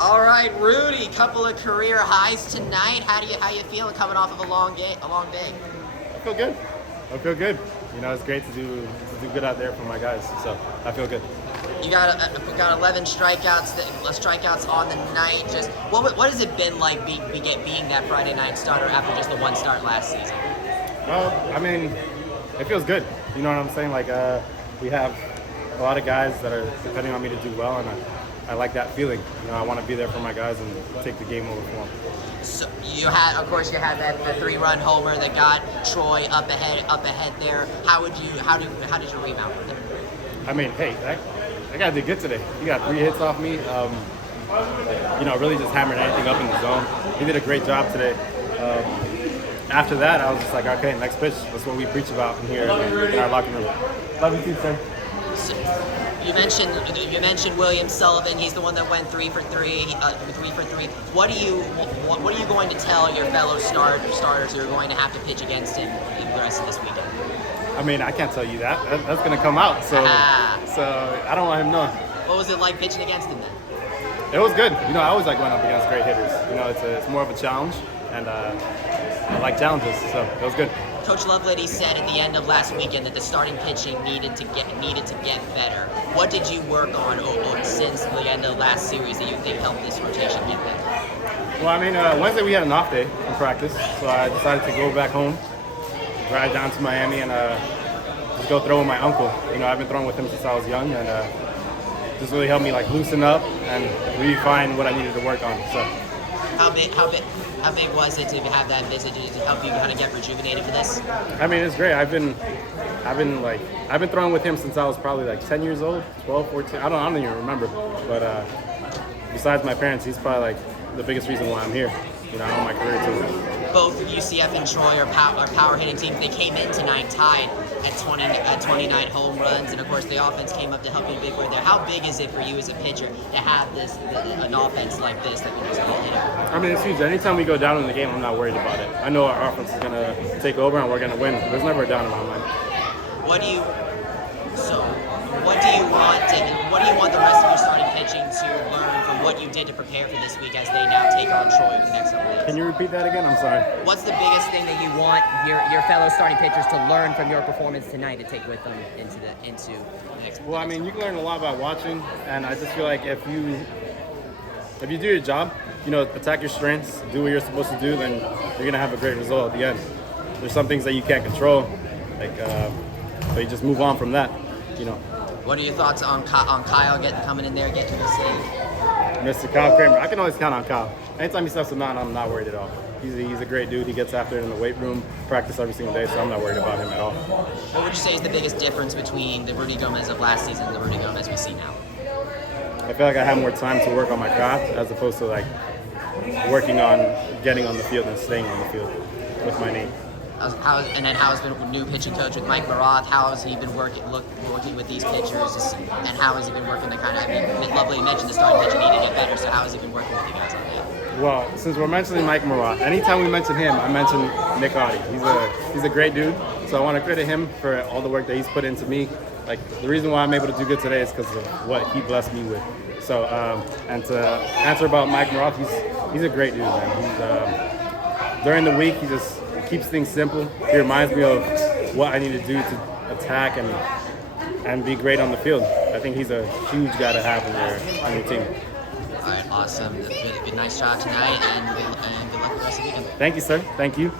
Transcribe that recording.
All right, Rudy, couple of career highs tonight. How you feeling coming off of a long day? I feel good. You know, it's great to do good out there for my guys. So I feel good. You got 11 strikeouts on the night. Just what has it been like being that Friday night starter after just the one start last season? Well, I mean, it feels good. You know what I'm saying? Like we have a lot of guys that are depending on me to do well, and I like that feeling. You know, I want to be there for my guys and take the game over for them. So you had that the 3-run homer that got Troy up ahead there. How did you rebound from there? I mean, hey, that guy did good today. He got 3 hits off me. You know, really just hammered anything up in the zone. He did a great job today. After that, I was just like, okay, next pitch. That's what we preach about in here in our locker room. Love you too, sir. So you mentioned William Sullivan. He's the one that went 3 for 3. What are you going to tell your fellow starters who are going to have to pitch against him the rest of this weekend? I mean, I can't tell you that. That's going to come out. So I don't want him knowing. What was it like pitching against him then? It was good. You know, I always like going up against great hitters. You know, it's more of a challenge, and I like challenges. So it was good. Coach Lovelady said at the end of last weekend that the starting pitching needed to get better. What did you work on since the end of last series that you think helped this rotation get better? Well, I mean, Wednesday we had an off day in practice, so I decided to go back home, drive down to Miami, and just go throw with my uncle. You know, I've been throwing with him since I was young, and just really helped me like loosen up and refine what I needed to work on. So. How big was it to have that visit to help you kind of get rejuvenated for this? I mean, it's great. I've been throwing with him since I was probably like 10 years old, 12, 14. I don't even remember. But besides my parents, he's probably like the biggest reason why I'm here. You know, on my career too. Both UCF and Troy are power hitting teams. They came in tonight tied at 29 home runs, and of course the offense came up to help you a big way there. How big is it for you as a pitcher to have an offense like this that can just all hit? I mean, it's huge. Anytime we go down in the game, I'm not worried about it. I know our offense is gonna take over and we're gonna win. There's never a down in my mind. What do you want the rest of your starting pitching to learn from what you did to prepare for this week as they now take on Troy over the next couple days? Can you repeat that again? I'm sorry. What's the biggest thing that you want your fellow starting pitchers to learn from your performance tonight to take with them into the next? Well, I mean, you can learn a lot by watching, and I just feel like if you do your job, you know, attack your strengths, do what you're supposed to do, then you're gonna have a great result at the end. There's some things that you can't control, like so you just move on from that, you know. What are your thoughts on Kyle coming in there, getting to the save? Mr. Kyle Kramer, I can always count on Kyle. Anytime he steps him out, I'm not worried at all. He's a great dude. He gets after it in the weight room, practice every single day, so I'm not worried about him at all. What would you say is the biggest difference between the Ruddy Gomez of last season and the Ruddy Gomez we see now? I feel like I have more time to work on my craft as opposed to like working on getting on the field and staying on the field with my knee. How has been new pitching coach with Mike Maroth? How has he been working with these pitchers? And how has he been working to kind of? I mean, Lovely mentioned the starting pitcher need to get better. So how has he been working with you guys on that? Well, since we're mentioning Mike Maroth, anytime we mention him, I mention Nick Audie. He's a great dude. So I want to credit him for all the work that he's put into me. Like the reason why I'm able to do good today is because of what he blessed me with. So and to answer about Mike Maroth, he's a great dude, man. He's during the week he just keeps things simple. He reminds me of what I need to do to attack and be great on the field. I think he's a huge guy to have on your team. All right, awesome. Good nice job tonight, and good luck the rest of the weekend. Thank you, sir. Thank you.